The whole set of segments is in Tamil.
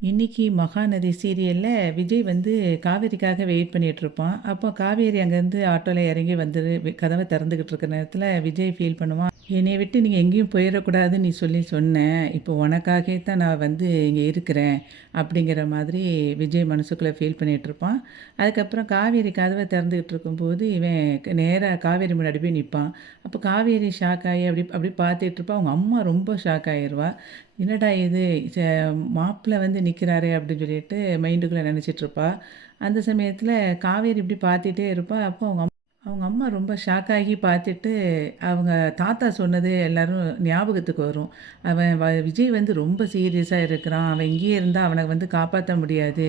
இன்னைக்கு மகாநதி சீரியல்ல விஜய் வந்து காவேரிக்காக வெயிட் பண்ணிட்டுருப்பான். அப்போ காவேரி அங்கேருந்து ஆட்டோல இறங்கி வந்து கதவ திறந்துகிட்டு இருக்க நேரத்தில விஜய் ஃபீல் பண்ணுவான். "என்னைய விட்டு நீங்க எங்கேயும் போயிறக்கூடாதுன்னு நீ சொல்லி சொன்ன. இப்போ உனக்காகவே தான் நான் வந்து இங்கே இருக்கிறேன்." அப்படிங்கிற மாதிரி விஜய் மனசுக்குள்ளே ஃபீல் பண்ணிகிட்ருப்பான். அதுக்கப்புறம் காவேரி கதவை திறந்துக்கிட்டு இருக்கும்போது இவன் நேராக காவேரி முன்னாடி போய் நிற்பான். அப்போ காவேரி ஷாக் ஆகி அப்படி அப்படி பார்த்துட்ருப்பா. அவங்க அம்மா ரொம்ப ஷாக் ஆகிருவா. என்னடா இது ச மாப்பிள்ளை வந்து நிற்கிறாரே அப்படின்னு சொல்லிட்டு மைண்டுக்குள்ளே நினச்சிட்ருப்பா. அந்த சமயத்தில் காவேரி இப்படி பார்த்துட்டே இருப்பா. அப்போ அவங்க அம்மா ரொம்ப ஷாக் ஆகி பார்த்துட்டு, அவங்க தாத்தா சொன்னது எல்லாரும் ஞாபகத்துக்கு வரும். அவன் விஜய் வந்து ரொம்ப சீரியஸாக இருக்கிறான். அவன் இங்கேயே இருந்தால் அவனை வந்து காப்பாற்ற முடியாது.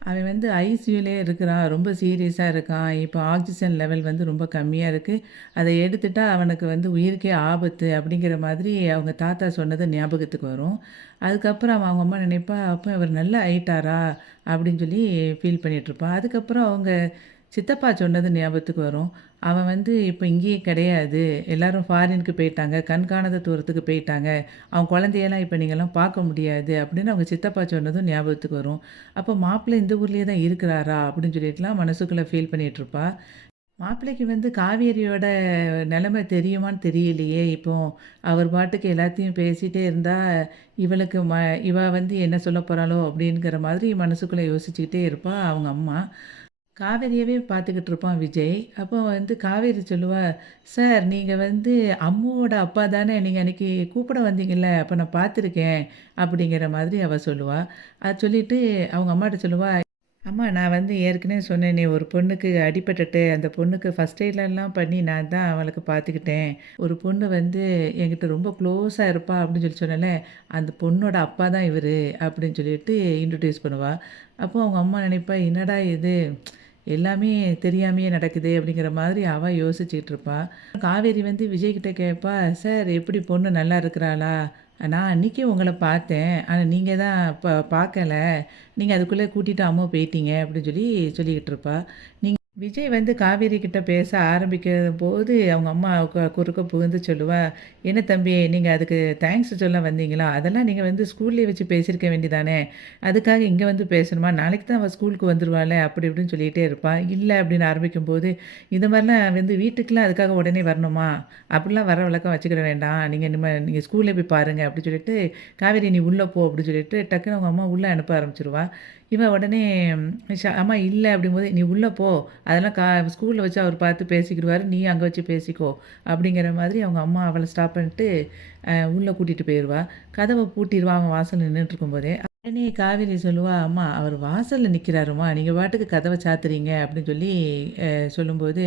அவன் வந்து ஐசியூலேயே இருக்கிறான். ரொம்ப சீரியஸாக இருக்கான். இப்போ ஆக்சிஜன் லெவல் வந்து ரொம்ப கம்மியா இருக்கு. அத எடுத்துட்டா அவனுக்கு வந்து உயிருக்கே ஆபத்து அப்படிங்கிற மாதிரி அவங்க தாத்தா சொன்னது ஞாபகத்துக்கு வரும். அதுக்கப்புறம் அவங்க அம்மா நினைப்பா, அப்போ இவர் நல்லா ஆயிட்டாரா? அப்படின்னு சொல்லி ஃபீல் பண்ணிட்டுருப்பா. அதுக்கப்புறம் அவங்க சித்தப்பா சொன்னது ஞாபகத்துக்கு வரும். அவன் வந்து இப்போ இங்கேயே கிடையாது. எல்லாரும் ஃபாரினுக்கு போயிட்டாங்க. கண்காணாத தூரத்துக்கு போயிட்டாங்க. அவன் குழந்தையெல்லாம் இப்போ நீங்கலாம் பார்க்க முடியாது அப்படின்னு அவங்க சித்தப்பா சொன்னதும் ஞாபகத்துக்கு வரும். அப்போ மாப்பிள்ளை இந்த ஊர்லேயே தான் இருக்கிறாரா? அப்படின்னு சொல்லிட்டுலாம் மனசுக்குள்ளே ஃபீல் பண்ணிகிட்ருப்பா. மாப்பிள்ளைக்கு வந்து காவேரியோட நிலைமை தெரியுமான்னு தெரியலையே! இப்போ அவர் பாட்டுக்கு எல்லாத்தையும் பேசிட்டே இருந்தா, இவளுக்கு இவ வந்து என்ன சொல்ல போறாளோ? அப்படிங்கிற மாதிரி மனசுக்குள்ளே யோசிச்சுக்கிட்டே இருப்பா அவங்க அம்மா. காவேரியவே பார்த்துக்கிட்டு இருப்பான் விஜய். அப்போ வந்து காவேரி சொல்லுவா, "சார் நீங்க வந்து அம்முவோட அப்பா தானே? நீங்க அன்னைக்கு கூப்பிட வந்தீங்கல்ல, அப்ப நான் பார்த்துருக்கேன்." அப்படிங்கிற மாதிரி அவ சொல்லுவா. அத சொல்லிட்டு அவங்க அம்மாட்ட சொல்லுவா, "அம்மா நான் வந்து ஏற்கனவே சொன்னேனே ஒரு பொண்ணுக்கு அடிபட்டுட்டு, அந்த பொண்ணுக்கு ஃபர்ஸ்ட் எய்ட்லாம் பண்ணி நான் தான் அவளுக்கு பார்த்துக்கிட்டேன். ஒரு பொண்ணு வந்து என்கிட்ட ரொம்ப க்ளோஸா இருப்பா அப்படின்னு சொல்லி சொன்னேன்ல, அந்த பொண்ணோட அப்பா தான் இவரு." அப்படின்னு சொல்லிட்டு இன்ட்ரோடியூஸ் பண்ணுவா. அப்போ அவங்க அம்மா நினைப்பா, "என்னடா இது?" எல்லாமே தெரியாமயே நடக்குதே அப்படிங்கிற மாதிரி அவ யோசிச்சுட்டு இருப்பா. காவேரி வந்து விஜய்கிட்ட கேட்பா, "சார் எப்படி பொண்ணு நல்லா இருக்கிறாளா? நான் அன்னைக்கே உங்கள பார்த்தேன். ஆனா நீங்க தான் பார்க்கல. நீங்க அதுக்குள்ள கூட்டிட்டு அம்மா போயிட்டீங்க." அப்படின்னு சொல்லி சொல்லிக்கிட்டு இருப்பா. விஜய் வந்து காவேரி கிட்ட பேச ஆரம்பிக்கும்போது, அவங்க அம்மா குறுக்க புகுந்து சொல்லுவா, "என்ன தம்பி நீங்க அதுக்கு தேங்க்ஸ் சொல்ல வந்தீங்களா? அதெல்லாம் நீங்க வந்து ஸ்கூல்லயே வச்சு பேசியிருக்க வேண்டியதானே? அதுக்காக இங்க வந்து பேசணுமா? நாளைக்கு தான் அவ ஸ்கூலுக்கு வந்துருவாளே!" அப்படி இப்படின்னு சொல்லிட்டே இருப்பா. "இல்ல" அப்படின்னு ஆரம்பிக்கும்போது, "இந்த மாரிலாம் வந்து வீட்டுக்குலாம் அதுக்காக உடனே வரணுமா? அப்படிலாம் வர வழக்கம் வச்சுக்கிட வேண்டாம். நீங்க ஸ்கூல்லே போய் பாருங்க." அப்படி சொல்லிட்டு, "காவேரி நீ உள்ள போ" அப்படி சொல்லிட்டு டக்குனு அவங்க அம்மா உள்ள அனுப்ப ஆரம்பிச்சுருவா. இவ உடனே "அம்மா இல்ல" அப்படிங்கும்போது, "நீ உள்ள போ." அதெல்லாம் ஸ்கூல்ல வச்சு அவர் பார்த்து பேசிக்கிடுவாரு. நீ அங்க வச்சு பேசிக்கோ. அப்படிங்கிற மாதிரி அவங்க அம்மா அவள ஸ்டாப் பண்ணிட்டு, உள்ள கூட்டிட்டு போயிருவா. கதவ பூட்டிருவா அவன் வாசல்ல நின்னுட்டுருக்கும்போதே. உடனே காவேரி சொல்லுவா, "அம்மா அவர் வாசல்ல நிக்கிறாரும்மா. நீங்க பாட்டுக்கு கதவ சாத்துறீங்க." அப்படின்னு சொல்லி சொல்லும்போது,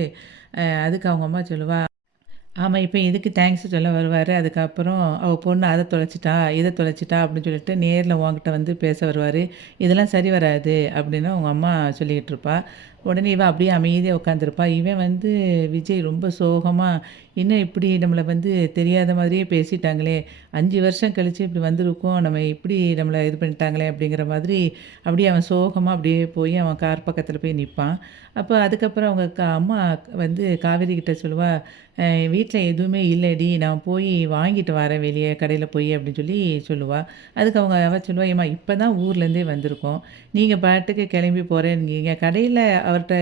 அதுக்கு அவங்க அம்மா சொல்லுவா, "ஆமா இப்ப எதுக்கு தேங்க்ஸ் சொல்ல வருவாரு. அதுக்கப்புறம் அவ பொண்ணு அத தொலைச்சுட்டா, இத தொலைச்சுட்டா அப்படின்னு சொல்லிட்டு நேர்ல உன்கிட்ட வந்து பேச வருவாரு. இதெல்லாம் சரி வராது." அப்படின்னு அவங்க அம்மா சொல்லிக்கிட்டு இருப்பா. உடனே இவ அப்படியே அமைதியா உட்காந்துருப்பா. இவன் வந்து விஜய் ரொம்ப சோகமா, "என்ன இப்படி நம்மள வந்து தெரியாத மாதிரியே பேசிட்டாங்களே! 5 வருஷம் கழிச்சு இப்படி வந்திருக்கோம். நம்ம இப்படி நம்மள இது பண்ணிட்டாங்களே!" அப்படிங்கிற மாதிரி அப்படியே அவன் சோகமா அப்படியே போய் அவன் கார் பக்கத்தில போய் நிப்பான். அப்போ அதுக்கப்புறம் அவங்க அம்மா வந்து காவேரி கிட்ட சொல்லுவா, வீட்ல எதுவுமே இல்லடி. நான் போய் வாங்கிட்டு வரேன் வெளிய கடையில போய்" அப்படின்னு சொல்லி சொல்லுவா. அதுக்கு அவ சொல்லுவா, "ஏம்மா இப்ப தான் ஊர்லேருந்தே வந்திருக்கோம். நீங்க பாட்டுக்கு கிளம்பி போறேன்னீங்க. கடையில அவர்ட்ட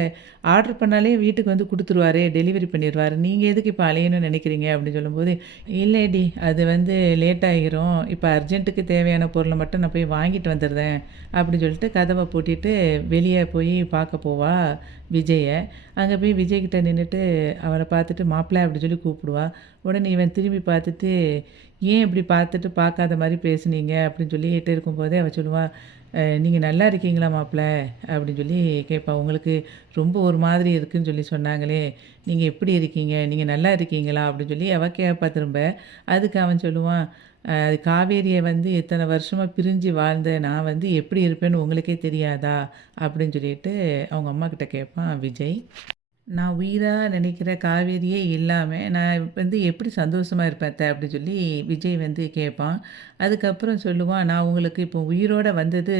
ஆர்டர் பண்ணாலே வீட்டுக்கு வந்து குடுத்துருவாரே, டெலிவரி பண்ணிருவாரு. நீங்க எதுக்கு இப்ப அலையணும்னு நினைக்கிறீங்க?" அப்படின்னு சொல்லும்போது, "இல்லடி அது வந்து லேட் ஆகிரும். இப்ப அர்ஜென்ட்டுக்கு தேவையான பொருள மட்டும் நான் போய் வாங்கிட்டு வந்துடுறேன்." அப்படின்னு சொல்லிட்டு கதவ பூட்டிட்டு வெளிய போய் பார்க்க போவா விஜய. அங்க போய் விஜய் கிட்ட நின்னுட்டு அவர பார்த்துட்டு மாப்பிள அப்படி சொல்லி கூப்பிடுவா. உடனே இவன் திரும்பி பார்த்துட்டு, "ஏன் இப்படி பார்த்துட்டு பார்க்காத மாரி பேசுனீங்க?" அப்படின்னு சொல்லிட்டு இருக்கும்போதே அவ சொல்லுவா, "நீங்க நல்லா இருக்கீங்களா மாப்பிள?" அப்படின்னு சொல்லி கேட்பா. "உங்களுக்கு ரொம்ப ஒரு மாதிரி இருக்குன்னு சொல்லி சொன்னாங்களே, நீங்க எப்படி இருக்கீங்க? நீங்க நல்லா இருக்கீங்களா?" அப்படின்னு சொல்லி அவ கேட்பா திரும்ப. அதுக்கு அவன் சொல்லுவான், அது காவேரிய வந்து இத்தன வருஷமா பிரிஞ்சு வாழ்ந்த நான் வந்து எப்படி இருப்பேன்னு உங்களுக்கே தெரியாதா?" அப்படின்னு சொல்லிட்டு அவங்க அம்மாகிட்ட கேட்பான் விஜய். நான் உயிரா நினைக்கிற காவேரியே இல்லாம, நான் வந்து எப்படி சந்தோஷமா இருப்பேன் அத்த? அப்படி சொல்லி விஜய் வந்து கேட்பான். அதுக்கப்புறம் சொல்லுவான், "நான் உங்களுக்கு இப்போ உயிரோட வந்தது,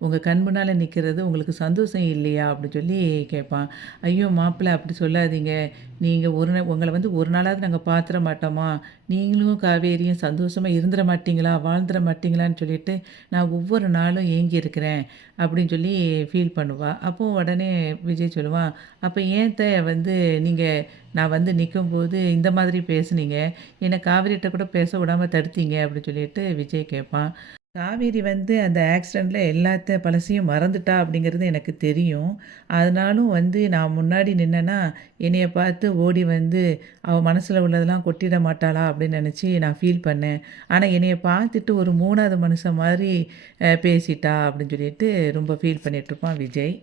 உங்க கண் முன்னால நிக்கிறது உங்களுக்கு சந்தோஷம் இல்லையா?" அப்படி சொல்லி கேட்பான். "ஐயோ! மாப்பிள அப்படி சொல்லாதீங்க. நீங்க உங்கள வந்து ஒரு நாளாவது நாங்க பார்த்துற மாட்டோமா? நீங்களும் காவேரியும் சந்தோஷமா இருந்துற மாட்டீங்களா? வாழ்ந்துற மாட்டீங்களான்னு சொல்லிட்டு, நான் ஒவ்வொரு நாளும் ஏங்கி இருக்கிறேன்." அப்படின்னு சொல்லி ஃபீல் பண்ணுவா. அப்போ உடனே விஜய் சொல்லுவான், "அப்ப ஏன் வந்து நீங்க நான் வந்து நிக்கும்போது இந்த மாதிரி பேசுனீங்க? என்ன காவேரிட்ட கூட பேச விடாம தடுத்தீங்க." அப்படின்னு சொல்லிட்டு விஜய் கேட்பான். காவேரி வந்து அந்த ஆக்சிடென்ட்ல பழசையும் மறந்துட்டா அப்படிங்கிறது எனக்கு தெரியும். அதனாலும் வந்து நான் முன்னாடி நின்னேன்னா, என்னைய பார்த்து ஓடி வந்து அவ மனசுல உள்ளதெல்லாம் கொட்டிட மாட்டாளா அப்படின்னு நெனச்சு நான் ஃபீல் பண்ணேன். ஆனா என்னைய பார்த்துட்டு ஒரு 3வது மனுஷன் மாரி பேசிட்டா அப்படின்னு சொல்லிட்டு ரொம்ப ஃபீல் பண்ணிட்டுருப்பான் விஜய்.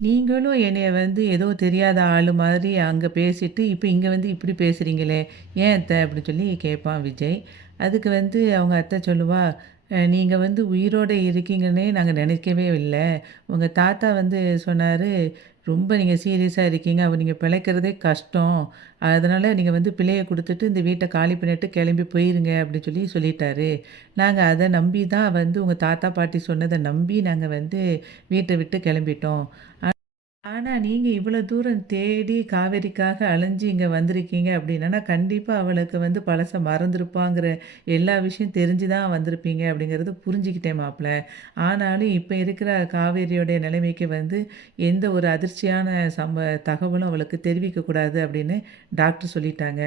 நீங்களும் என்னைய வந்து ஏதோ தெரியாத ஆளு மாதிரி அங்க பேசிட்டு, இப்ப இங்க வந்து இப்படி பேசுறீங்களே! ஏன் அப்படி சொல்லி கேட்பான் விஜய். அதுக்கு வந்து அவங்க அத்தை சொல்லுவா, நீங்க வந்து உயிரோட இருக்கீங்கன்னே நாங்க நினைக்கவே இல்ல. உங்க தாத்தா வந்து சொன்னாரு, "ரொம்ப நீங்க சீரியஸா இருக்கீங்க. நீங்க பிழைக்கிறதே கஷ்டம். அதனால நீங்க வந்து பிள்ளைய குடுத்துட்டு இந்த வீட்ட காலி பண்ணிட்டு கிளம்பி போயிருங்க." அப்படின்னு சொல்லி சொல்லிட்டாரு. நாங்க அத நம்பி தான் வந்து உங்க தாத்தா, பாட்டி சொன்னத நம்பி நாங்க வந்து வீட்ட விட்டு கிளம்பிட்டோம். ஆனா, நீங்க இவ்வளோ தூரம் தேடி காவேரிக்காக அலைஞ்சு இங்க வந்திருக்கீங்க அப்படின்னா, கண்டிப்பா அவளுக்கு வந்து பழச மறந்திருப்பாங்கிற எல்லா விஷயம் தெரிஞ்சு தான் வந்திருப்பீங்க அப்படிங்கிறத புரிஞ்சுக்கிட்டேன் மாப்ள. ஆனாலும் இப்ப இருக்கிற காவேரியோடைய நிலைமைக்கு வந்து எந்த ஒரு அதிர்ச்சியான தகவலும் அவளுக்கு தெரிவிக்கக்கூடாது அப்படின்னு டாக்டர் சொல்லிட்டாங்க.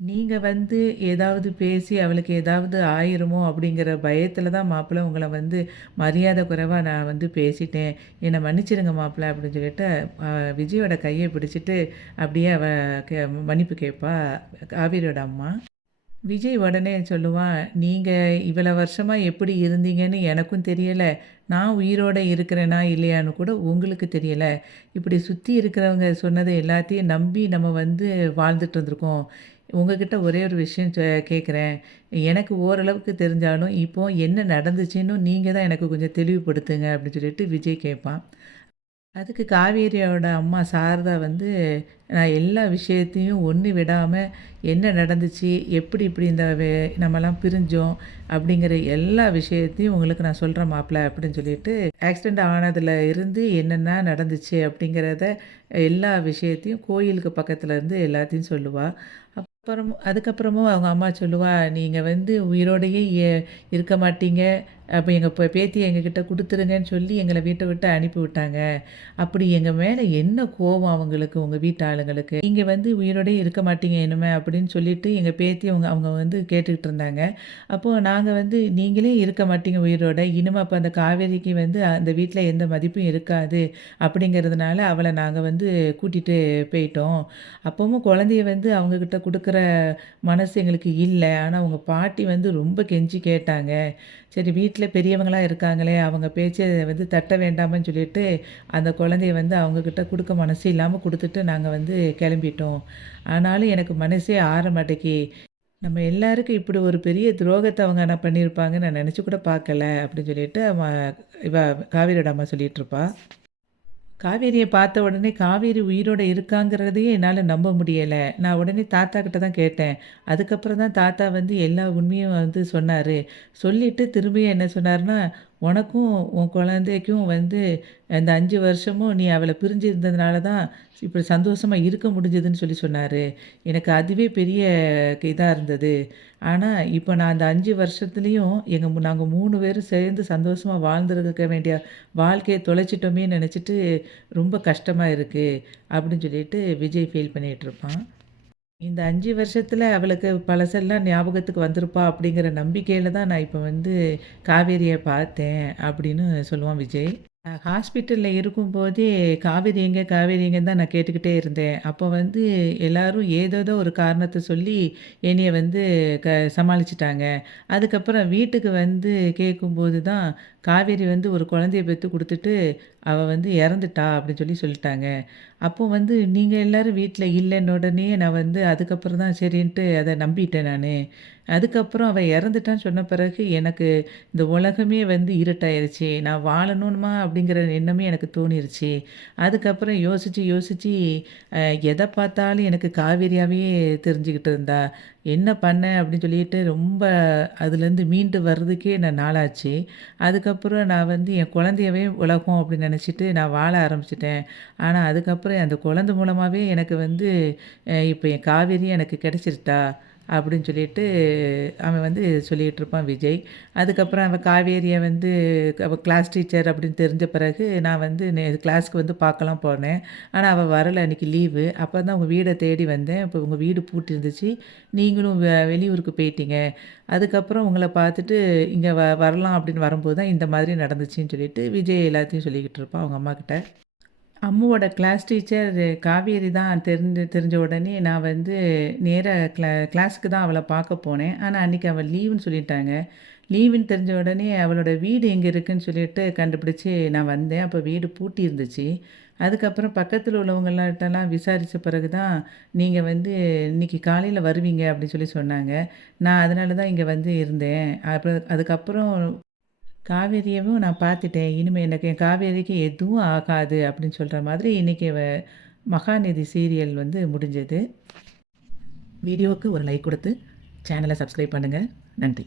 நீங்க வந்து ஏதாவது பேசி அவளுக்கு ஏதாவது ஆயிருமோ அப்படிங்கிற பயத்துல தான் மாப்பிள உங்கள வந்து மரியாதை குறைவா நான் வந்து பேசிட்டேன். என்ன மன்னிச்சிடுங்க மாப்பிள அப்படின்னு சொல்லிட்டு, அ விஜயோட கைய பிடிச்சிட்டு அப்படியே அவ மன்னிப்பு கேட்பா காவேரியோட அம்மா. விஜய் உடனே சொல்லுவான், "நீங்க இவ்வளோ வருஷமா எப்படி இருந்தீங்கன்னு எனக்கும் தெரியல. நான் உயிரோட இருக்கிறேனா இல்லையான்னு கூட உங்களுக்கு தெரியல. இப்படி சுத்தி இருக்கிறவங்க சொன்னது எல்லாத்தையும் நம்பி நம்ம வந்து வாழ்ந்துட்டு இருந்திருக்கோம். உங்ககிட்ட ஒரே ஒரு விஷயம் கேட்குறேன். எனக்கு ஓரளவுக்கு தெரிஞ்சாலும், இப்போ என்ன நடந்துச்சுன்னு நீங்க தான் எனக்கு கொஞ்சம் தெளிவுபடுத்துங்க." அப்படின்னு சொல்லிட்டு விஜய் கேட்பான். அதுக்கு காவேரியோட அம்மா சாரதா வந்து, நான் எல்லா விஷயத்தையும் ஒண்ணு விடாம என்ன நடந்துச்சு, எப்படி இப்படி இந்த நம்மலாம் பிரிஞ்சோம், அப்படிங்கிற எல்லா விஷயத்தையும் உங்களுக்கு நான் சொல்றேன் மாப்ள அப்படின்னு சொல்லிட்டு, ஆக்சிடென்ட் ஆனதுல இருந்து என்னென்ன நடந்துச்சு அப்படிங்கிறத எல்லா விஷயத்தையும் கோயிலுக்கு பக்கத்துல இருந்து எல்லாத்தையும் சொல்லுவா. அதுக்கப்புறமும் அவங்க அம்மா சொல்லுவா, "நீங்க வந்து உயிரோடையே இருக்க மாட்டீங்க. அப்ப எங்க பேத்திய எங்ககிட்ட குடுத்துருங்கன்னு சொல்லி எங்கள வீட்ட விட்டு அனுப்பிவிட்டாங்க. அப்படி எங்க மேல என்ன கோவம் அவங்களுக்கு, உங்க வீட்டு ஆளுங்களுக்கு. நீங்க வந்து உயிரோடயே இருக்க மாட்டீங்க இனிமே அப்படின்னு சொல்லிட்டு எங்க பேத்தி அவங்க அவங்க வந்து கேட்டுக்கிட்டு இருந்தாங்க. அப்போ நாங்க வந்து நீங்களே இருக்க மாட்டீங்க உயிரோட. இனிமே அப்ப அந்த காவேரிக்கு வந்து அந்த வீட்ல எந்த மதிப்பும் இருக்காது. அப்படிங்கிறதுனால அவள நாங்க வந்து கூட்டிட்டு போயிட்டோம். அப்பவும் குழந்தைய வந்து அவங்க கிட்ட குடுக்குற மனசு எங்களுக்கு இல்ல. ஆனா உங்க பாட்டி வந்து ரொம்ப கெஞ்சி கேட்டாங்க. சரி வீட்ல பெரியவங்களா இருக்காங்களே, அவங்க பேச்ச வந்து தட்ட வேண்டாமன்னு சொல்லிட்டு, அந்த குழந்தைய வந்து அவங்க கிட்ட குடுக்க மனசு இல்லாம குடுத்துட்டு நாங்க வந்து கெளம்பிட்டோம். ஆனாலும் எனக்கு மனசே ஆற மாட்டேக்கி. நம்ம எல்லாருக்கும் இப்படி ஒரு பெரிய துரோகத்த அவங்க ஆனா பண்ணியிருப்பாங்கன்னு நான் நெனச்சு கூட பார்க்கல. அப்படின்னு சொல்லிட்டு இவ காவேரியோட அம்மா சொல்லிட்டுருப்பா. காவேரிய பார்த்த உடனே காவேரி உயிரோட இருக்காங்கிறதையே என்னால நம்ப முடியல. நான் உடனே தாத்தா கிட்ட தான் கேட்டேன். அதுக்கப்புறம் தான் தாத்தா வந்து எல்லா உண்மையும் வந்து சொன்னாரு. சொல்லிட்டு திரும்பியும் என்ன சொன்னாருன்னா, "உனக்கும் உன் குழந்தைக்கும் வந்து இந்த 5 வருஷமும் நீ அவள பிரிஞ்சு இருந்ததுனால தான் இப்படி சந்தோஷமா இருக்க முடிஞ்சதுன்னு" சொல்லி சொன்னாரு. எனக்கு அதுவே பெரிய இதா இருந்தது. ஆனா, இப்ப நான் அந்த 5 வருஷத்துலயும் நாங்க 3 பேரும் சேர்ந்து சந்தோஷமா வாழ்ந்திருக்க வேண்டிய வாழ்க்கைய தொலைச்சிட்டோமேன்னு நெனச்சுட்டு ரொம்ப கஷ்டமா இருக்கு. அப்படின்னு சொல்லிட்டு விஜய் ஃபீல் பண்ணிட்டுருப்பான். இந்த 5 வருஷத்துல அவளுக்கு பழசெல்லாம் ஞாபகத்துக்கு வந்திருப்பா அப்படிங்கிற நம்பிக்கையில தான் நான் இப்ப வந்து காவேரிய பார்த்தேன் அப்படின்னு சொல்லுவான் விஜய். ஹாஸ்பிட்டல்ல இருக்கும்போதே காவேரி எங்க? காவேரி எங்கன்னு தான் நான் கேட்டுக்கிட்டே இருந்தேன். அப்போ வந்து எல்லாரும் ஏதேதோ ஒரு காரணத்த சொல்லி என்னைய வந்து சமாளிச்சுட்டாங்க. அதுக்கப்புறம் வீட்டுக்கு வந்து கேட்கும்போது தான், காவேரி வந்து ஒரு குழந்தைய பெத்து குடுத்துட்டு, அவ வந்து இறந்துட்டா அப்படின்னு சொல்லி சொல்லிட்டாங்க. அப்போ வந்து நீங்க எல்லாரும் வீட்ல இல்லன்ன உடனேயே நான் வந்து அதுக்கப்புறம் தான் சரின்ட்டு அத நம்பிட்டேன் நானு. அதுக்கப்புறம் அவ இறந்துட்டான்னு சொன்ன பிறகு எனக்கு இந்த உலகமே வந்து இருட்டாயிருச்சு. நான் வாழணுமா அப்படிங்கிற எண்ணமே எனக்கு தோணிருச்சு. அதுக்கப்புறம் யோசிச்சு யோசிச்சு அ எத பார்த்தாலும் எனக்கு காவேரியாவே தெரிஞ்சுக்கிட்டு இருந்தா. என்ன பண்ணேன் அப்படின்னு சொல்லிட்டு ரொம்ப அதுலேருந்து மீண்டு வர்றதுக்கே நான் நாளாச்சு. அதுக்கப்புறம் நான் வந்து என் குழந்தையவே உலகம் அப்படின்னு நெனச்சிட்டு நான் வாழ ஆரம்பிச்சுட்டேன். ஆனா அதுக்கப்புறம் அந்த குழந்தை மூலமாவே எனக்கு வந்து இப்ப என் காவேரி எனக்கு கிடைச்சிருட்டா அப்படின்னு சொல்லிட்டு அவன் வந்து சொல்லிட்டு இருப்பான் விஜய். அதுக்கப்புறம் அவன் காவேரியை வந்து அவள் கிளாஸ் டீச்சர் அப்படின்னு தெரிஞ்ச பிறகு நான் வந்து கிளாஸ்க்கு வந்து பார்க்கலாம் போனேன். ஆனால் அவள் வரலை, அன்றைக்கி லீவு. அப்போ தான் உங்கள் வீடை தேடி வந்தேன். இப்போ உங்கள் வீடு பூட்டி இருந்துச்சு, நீங்களும் வெளியூருக்கு போயிட்டீங்க. அதுக்கப்புறம் உங்களை பார்த்துட்டு இங்கே வரலாம் அப்படின்னு வரும்போது தான் இந்த மாதிரி நடந்துச்சுன்னு சொல்லிட்டு விஜய் எல்லாத்தையும் சொல்லிக்கிட்டு இருப்பான் அவங்க அம்மா கிட்ட. அம்முவோட கிளாஸ் டீச்சர் காவேரி தான் தெரிஞ்ச உடனே நான் வந்து நேரா கிளாஸுக்கு தான் அவளை பார்க்க போனேன். ஆனா அன்னைக்கு அவள் லீவுன்னு சொல்லிட்டாங்க. லீவுன்னு தெரிஞ்ச உடனே அவளோட வீடு எங்கே இருக்குன்னு சொல்லிட்டு கண்டுபிடிச்சு நான் வந்தேன். அப்போ வீடு பூட்டி இருந்துச்சு. அதுக்கப்புறம் பக்கத்துல உள்ளவங்கள்ட்டலாம் விசாரிச்ச பிறகு தான், நீங்க வந்து இன்னைக்கு காலையில வருவீங்க அப்படின்னு சொல்லி சொன்னாங்க. நான் அதனால தான் இங்க வந்து இருந்தேன். அப்புறம் அதுக்கப்புறம் காவேரியவும் நான் பார்த்துட்டேன். இனிமே எனக்கு என் காவேரிக்கு எதுவும் ஆகாது அப்படின்னு சொல்ற மாதிரி இன்னைக்கு மகாநதி சீரியல் வந்து முடிஞ்சது. வீடியோவுக்கு ஒரு லைக் கொடுத்து சேனலை சப்ஸ்கிரைப் பண்ணுங்க. நன்றி.